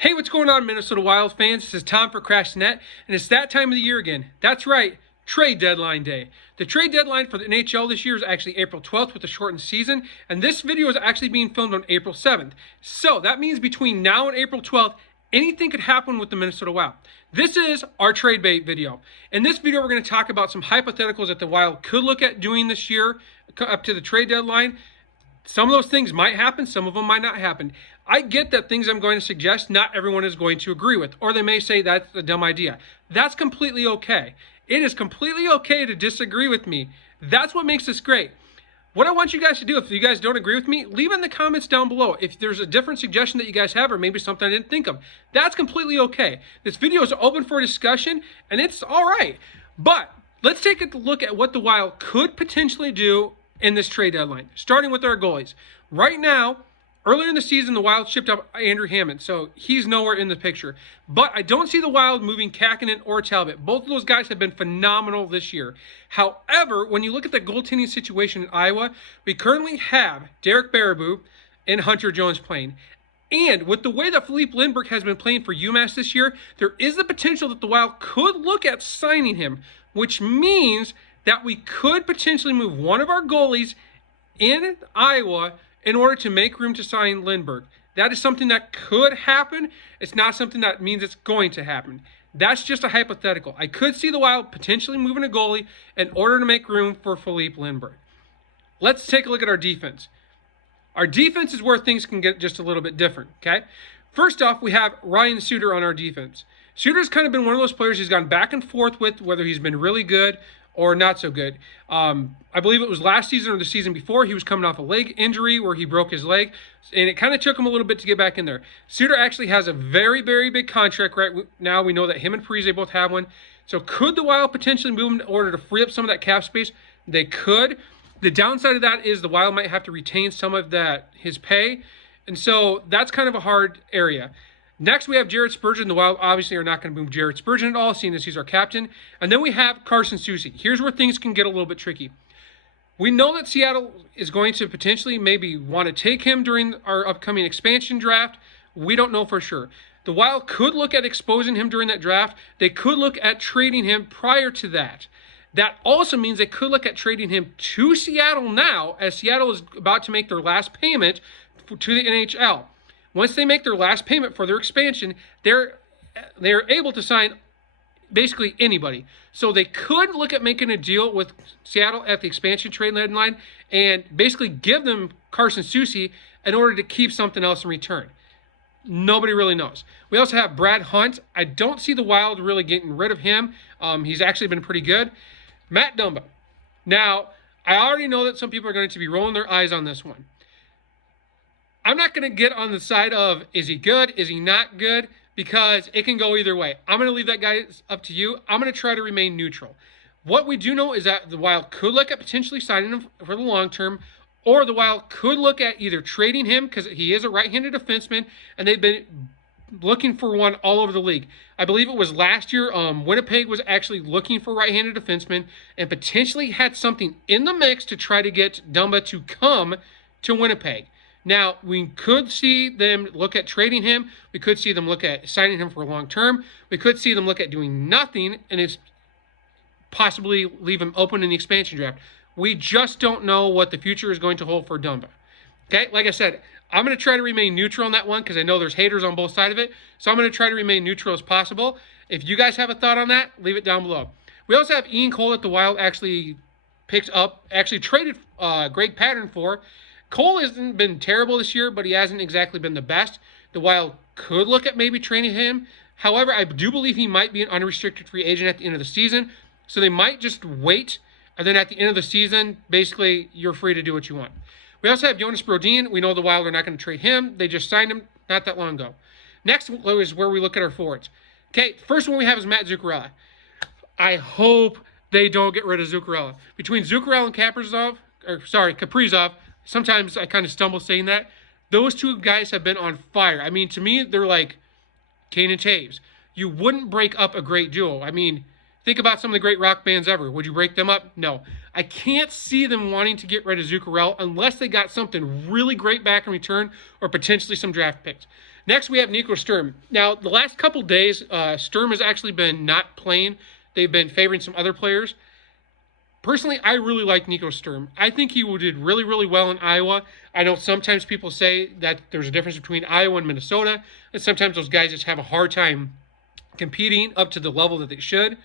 Hey, what's going on, Minnesota Wild fans? This is Tom for Crash.net, and it's that time of the year again. That's right, trade deadline day. The trade deadline for the NHL this year is actually April 12th with a shortened season, and this video is actually being filmed on April 7th. So that means between now and April 12th, anything could happen with the Minnesota Wild. This is our trade bait video. In this video, we're going to talk about some hypotheticals that the Wild could look at doing this year up to the trade deadline. Some of those things might happen, some of them might not happen. I get that things I'm going to suggest, not everyone is going to agree with, or they may say that's a dumb idea. That's completely okay. It is completely okay to disagree with me. That's what makes this great. What I want you guys to do, if you guys don't agree with me, leave in the comments down below. If there's a different suggestion that you guys have, or maybe something I didn't think of, that's completely okay. This video is open for discussion, and it's all right. But let's take a look at what the Wild could potentially do in this trade deadline, starting with our goalies. Right now, earlier in the season, the Wild shipped up Andrew Hammond, so he's nowhere in the picture. But I don't see the Wild moving Kakinen or Talbot. Both of those guys have been phenomenal this year. However, when you look at the goaltending situation in Iowa, we currently have Derek Baraboo and Hunter Jones playing. And with the way that Filip Lindbergh has been playing for UMass this year, there is the potential that the Wild could look at signing him, which means that we could potentially move one of our goalies in Iowa in order to make room to sign Lindbergh. That is something that could happen. It's not something that means it's going to happen. That's just a hypothetical. I could see the Wild potentially moving a goalie in order to make room for Filip Lindbergh. Let's take a look at our defense. Our defense is where things can get just a little bit different, okay? First off, we have Ryan Suter on our defense. Suter's kind of been one of those players he's gone back and forth with, whether he's been really good or not so good. I believe it was last season or the season before, he was coming off a leg injury where he broke his leg, and it kind of took him a little bit to get back in there. Suter actually has a very, very big contract right now. We know that him and Parise both have one. So could the Wild potentially move him in order to free up some of that cap space? They could. The downside of that is the Wild might have to retain some of his pay, and so that's kind of a hard area. Next, we have Gerald Spurgeon. The Wild obviously are not going to move Gerald Spurgeon at all, seeing as he's our captain. And then we have Carson Soucy. Here's where things can get a little bit tricky. We know that Seattle is going to potentially maybe want to take him during our upcoming expansion draft. We don't know for sure. The Wild could look at exposing him during that draft. They could look at trading him prior to that. That also means they could look at trading him to Seattle now, as Seattle is about to make their last payment to the NHL. Once they make their last payment for their expansion, they're able to sign basically anybody. So they could look at making a deal with Seattle at the expansion trade deadline and basically give them Carson Soucy in order to keep something else in return. Nobody really knows. We also have Brad Hunt. I don't see the Wild really getting rid of him. He's actually been pretty good. Matt Dumba. Now, I already know that some people are going to be rolling their eyes on this one. I'm not going to get on the side of, is he good, is he not good, because it can go either way. I'm going to leave that guy up to you. I'm going to try to remain neutral. What we do know is that the Wild could look at potentially signing him for the long term, or the Wild could look at either trading him, because he is a right-handed defenseman, and they've been looking for one all over the league. I believe it was last year, Winnipeg was actually looking for right-handed defensemen and potentially had something in the mix to try to get Dumba to come to Winnipeg. Now, we could see them look at trading him. We could see them look at signing him for a long term. We could see them look at doing nothing and possibly leave him open in the expansion draft. We just don't know what the future is going to hold for Dumba. Okay, like I said, I'm going to try to remain neutral on that one because I know there's haters on both sides of it. So I'm going to try to remain neutral as possible. If you guys have a thought on that, leave it down below. We also have Ian Cole that the Wild actually traded Greg Pattern for. Cole hasn't been terrible this year, but he hasn't exactly been the best. The Wild could look at maybe trading him. However, I do believe he might be an unrestricted free agent at the end of the season. So they might just wait, and then at the end of the season, basically, you're free to do what you want. We also have Jonas Brodin. We know the Wild are not going to trade him. They just signed him not that long ago. Next is where we look at our forwards. Okay, first one we have is Matt Zuckerell. I hope they don't get rid of Zuckerell. Between Zuckerell and Kaprizov, sometimes I kind of stumble saying that. Those two guys have been on fire. I mean, to me, they're like Kane and Taves. You wouldn't break up a great duo. I mean, think about some of the great rock bands ever. Would you break them up? No. I can't see them wanting to get rid of Zuckerell unless they got something really great back in return or potentially some draft picks. Next, we have Nico Sturm. Now, the last couple days, Sturm has actually been not playing. They've been favoring some other players. Personally, I really like Nico Sturm. I think he did really, really well in Iowa. I know sometimes people say that there's a difference between Iowa and Minnesota, and sometimes those guys just have a hard time competing up to the level that they should.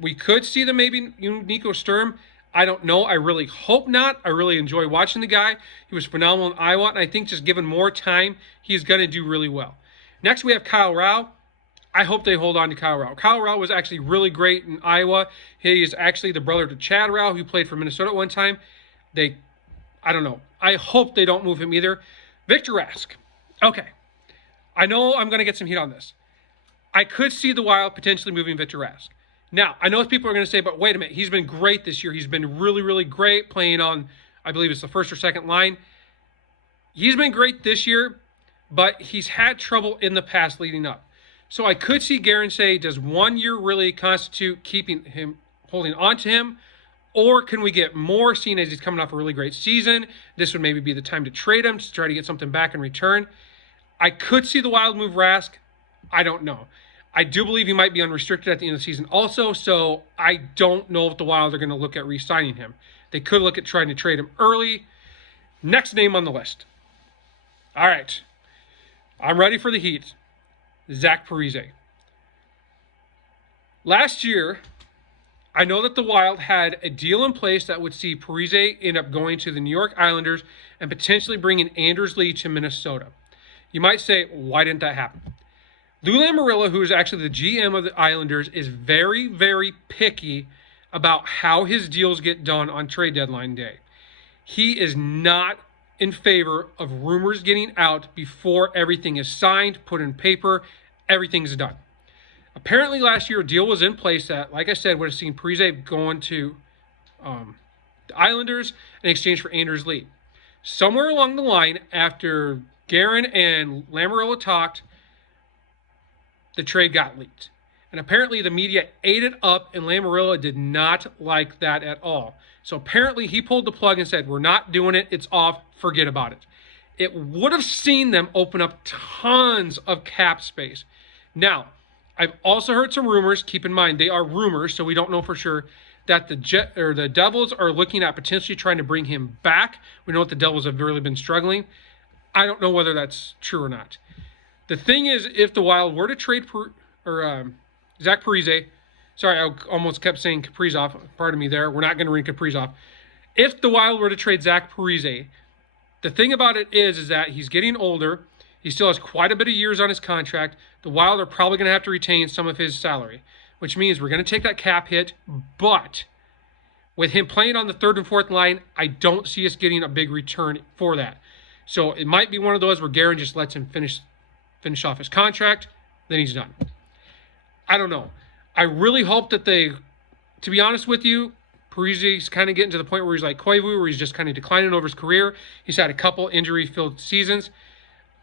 We could see them maybe Nico Sturm. I don't know. I really hope not. I really enjoy watching the guy. He was phenomenal in Iowa, and I think just given more time, he's going to do really well. Next, we have Kyle Rao. I hope they hold on to Kyle Rao. Kyle Rao was actually really great in Iowa. He is actually the brother to Chad Rao, who played for Minnesota at one time. I don't know. I hope they don't move him either. Victor Rask. Okay. I know I'm going to get some heat on this. I could see the Wild potentially moving Victor Rask. Now, I know people are going to say, but wait a minute, he's been great this year. He's been really, really great playing on, I believe it's the first or second line. He's been great this year, but he's had trouble in the past leading up. So I could see Guerin say, does 1 year really constitute keeping him, holding on to him? Or can we get more, seeing as he's coming off a really great season? This would maybe be the time to trade him to try to get something back in return. I could see the Wild move Rask. I don't know. I do believe he might be unrestricted at the end of the season also, so I don't know if the Wild are going to look at re-signing him. They could look at trying to trade him early. Next name on the list. All right. I'm ready for the heat. Zach Parise. Last year, I know that the Wild had a deal in place that would see Parise end up going to the New York Islanders and potentially bringing Anders Lee to Minnesota. You might say, why didn't that happen? Lou Lamoriello, who is actually the GM of the Islanders, is very, very picky about how his deals get done on trade deadline day. He is not in favor of rumors getting out before everything is signed, put in paper, everything's done. Apparently last year a deal was in place that, like I said, would have seen Parise going to the Islanders in exchange for Anders Lee. Somewhere along the line, after Guerin and Lamoriello talked, the trade got leaked. And apparently the media ate it up, and Lamoriello did not like that at all. So apparently he pulled the plug and said, we're not doing it. It's off. Forget about it. It would have seen them open up tons of cap space. Now, I've also heard some rumors. Keep in mind, they are rumors, so we don't know for sure, that the Devils are looking at potentially trying to bring him back. We know that the Devils have really been struggling. I don't know whether that's true or not. The thing is, if the Wild were to trade Zach Parise, sorry, I almost kept saying Kaprizov. Pardon me there. We're not going to ring Kaprizov. If the Wild were to trade Zach Parise, the thing about it is that he's getting older. He still has quite a bit of years on his contract. The Wild are probably going to have to retain some of his salary, which means we're going to take that cap hit. But with him playing on the third and fourth line, I don't see us getting a big return for that. So it might be one of those where Guerin just lets him finish off his contract, then he's done. I don't know. I really hope that to be honest with you, Parise's kind of getting to the point where he's like Koivu, where he's just kind of declining over his career. He's had a couple injury-filled seasons.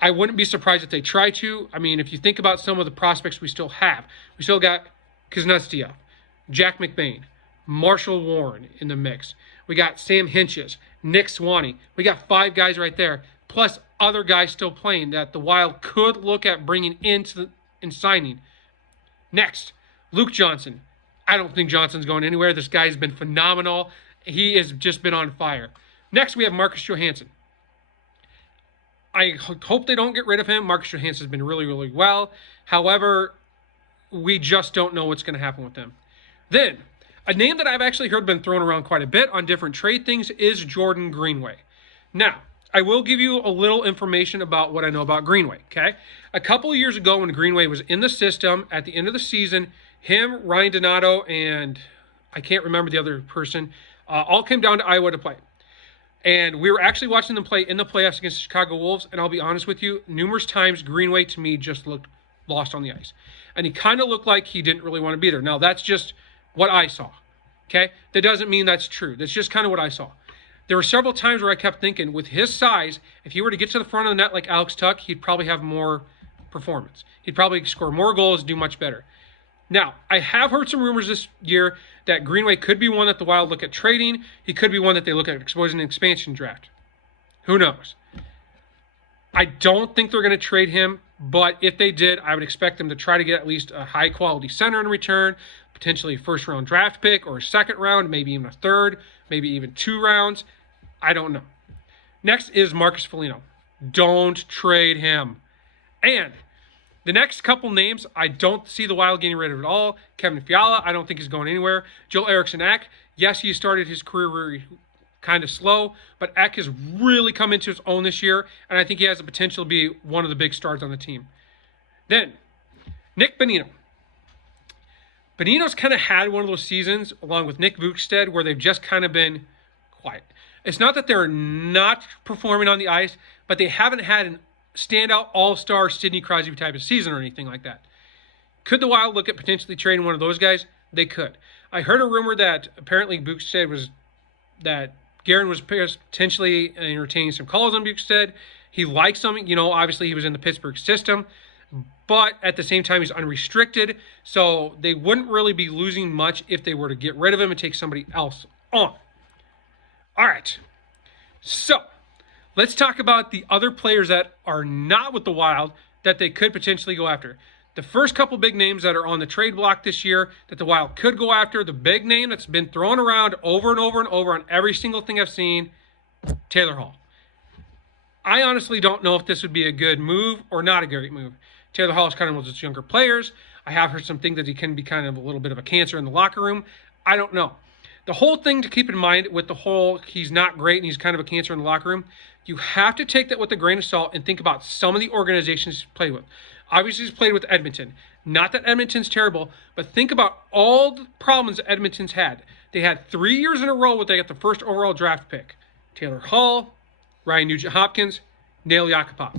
I wouldn't be surprised if they try to. I mean, if you think about some of the prospects we still have, we still got Kuznetsov, Jack McBain, Marshall Warren in the mix. We got Sam Hinches, Nick Swanee. We got 5 guys right there, plus other guys still playing that the Wild could look at bringing into and signing. Next, Luke Johnson. I don't think Johnson's going anywhere. This guy's been phenomenal. He has just been on fire. Next, we have Marcus Johansson. I hope they don't get rid of him. Marcus Johansson's been really, really well. However, we just don't know what's going to happen with him. Then, a name that I've actually heard been thrown around quite a bit on different trade things is Jordan Greenway. Now, I will give you a little information about what I know about Greenway, okay? A couple of years ago when Greenway was in the system at the end of the season, him, Ryan Donato, and I can't remember the other person, all came down to Iowa to play. And we were actually watching them play in the playoffs against the Chicago Wolves, and I'll be honest with you, numerous times Greenway to me just looked lost on the ice. And he kind of looked like he didn't really want to be there. Now, that's just what I saw, okay? That doesn't mean that's true. That's just kind of what I saw. There were several times where I kept thinking, with his size, if he were to get to the front of the net like Alex Tuck, he'd probably have more performance. He'd probably score more goals, do much better. Now, I have heard some rumors this year that Greenway could be one that the Wild look at trading. He could be one that they look at exposing an expansion draft. Who knows? I don't think they're going to trade him, but if they did, I would expect them to try to get at least a high-quality center in return, potentially a first-round draft pick or a second round, maybe even a third, maybe even 2 rounds. I don't know. Next is Marcus Foligno. Don't trade him. And the next couple names, I don't see the Wild getting rid of at all. Kevin Fiala, I don't think he's going anywhere. Joel Eriksson-Ek, yes, he started his career very kind of slow, but Ek has really come into his own this year, and I think he has the potential to be one of the big stars on the team. Then, Nick Benino. Benino's kind of had one of those seasons, along with Nick Bjugstad, where they've just kind of been quiet. It's not that they're not performing on the ice, but they haven't had an standout all-star Sidney Crosby type of season or anything like that. Could the Wild look at potentially trading one of those guys? They could. I heard a rumor that apparently Bjugstad was that Guerin was potentially entertaining some calls on Bjugstad. He likes him. You know, obviously he was in the Pittsburgh system, but at the same time he's unrestricted, so they wouldn't really be losing much if they were to get rid of him and take somebody else on. All right, so let's talk about the other players that are not with the Wild that they could potentially go after. The first couple big names that are on the trade block this year that the Wild could go after, the big name that's been thrown around over and over and over on every single thing I've seen, Taylor Hall. I honestly don't know if this would be a good move or not a great move. Taylor Hall is kind of one of those younger players. I have heard some things that he can be kind of a little bit of a cancer in the locker room. I don't know. The whole thing to keep in mind with the whole he's not great and he's kind of a cancer in the locker room, you have to take that with a grain of salt and think about some of the organizations he's played with. Obviously, he's played with Edmonton. Not that Edmonton's terrible, but think about all the problems that Edmonton's had. They had 3 years in a row where they got the first overall draft pick. Taylor Hall, Ryan Nugent-Hopkins, Nail Yakupov.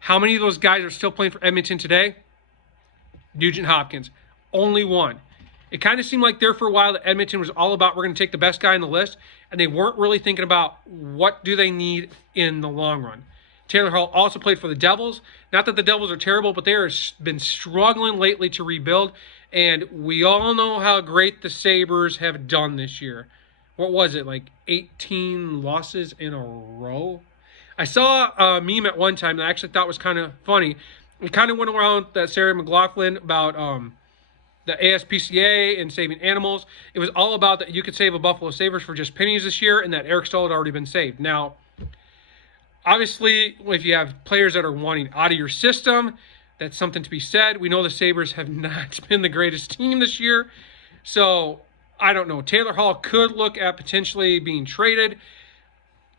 How many of those guys are still playing for Edmonton today? Nugent-Hopkins. Only one. It kind of seemed like there for a while that Edmonton was all about we're going to take the best guy on the list, and they weren't really thinking about what do they need in the long run. Taylor Hall also played for the Devils. Not that the Devils are terrible, but they have been struggling lately to rebuild, and we all know how great the Sabres have done this year. What was it, like 18 losses in a row? I saw a meme at one time that I actually thought was kind of funny. It kind of went around that Sarah McLaughlin about the ASPCA and saving animals. It was all about that you could save a Buffalo Sabres for just pennies this year, and that Eric Staal had already been saved. Now, obviously, if you have players that are wanting out of your system, that's something to be said. We know the Sabres have not been the greatest team this year. So, I don't know. Taylor Hall could look at potentially being traded.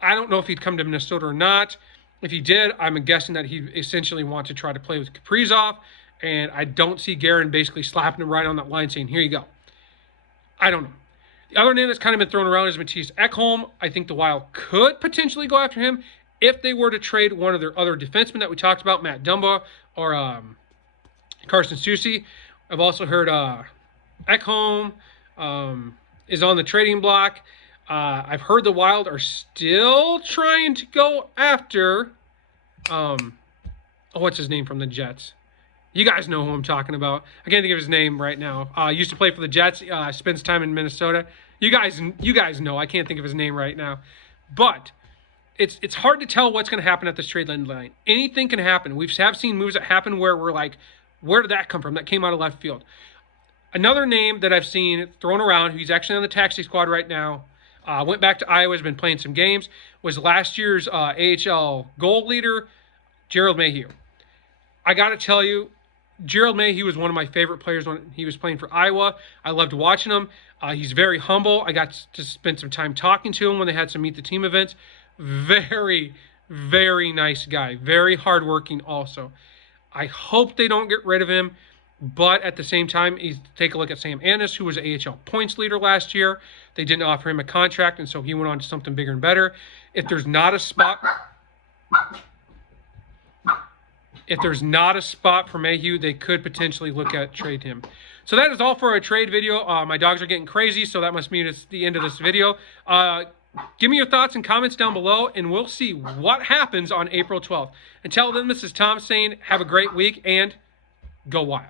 I don't know if he'd come to Minnesota or not. If he did, I'm guessing that he'd essentially want to try to play with Kaprizov. And I don't see Guerin basically slapping him right on that line saying, here you go. I don't know. The other name that's kind of been thrown around is Mattias Ekholm. I think the Wild could potentially go after him if they were to trade one of their other defensemen that we talked about, Matt Dumba or Carson Soucy. I've also heard Ekholm is on the trading block. I've heard the Wild are still trying to go after, what's his name from the Jets? You guys know who I'm talking about. I can't think of his name right now. Used to play for the Jets. Spends time in Minnesota. You guys know. I can't think of his name right now. But it's hard to tell what's going to happen at this trade deadline. Anything can happen. We have seen moves that happen where we're like, where did that come from? That came out of left field. Another name that I've seen thrown around, who's actually on the taxi squad right now, went back to Iowa, has been playing some games, was last year's AHL goal leader, Gerald Mayhew. I got to tell you, Gerald Mayhew was one of my favorite players when he was playing for Iowa. I loved watching him. He's very humble. I got to spend some time talking to him when they had some Meet the Team events. Very, very nice guy. Very hardworking also. I hope they don't get rid of him, but at the same time, take a look at Sam Annis, who was an AHL points leader last year. They didn't offer him a contract, and so he went on to something bigger and better. If there's not a spot for Mayhew, they could potentially look at trade him. So that is all for our trade video. My dogs are getting crazy, so that must mean it's the end of this video. Give me your thoughts and comments down below, and we'll see what happens on April 12th. Until then, this is Tom saying have a great week, and go Wild.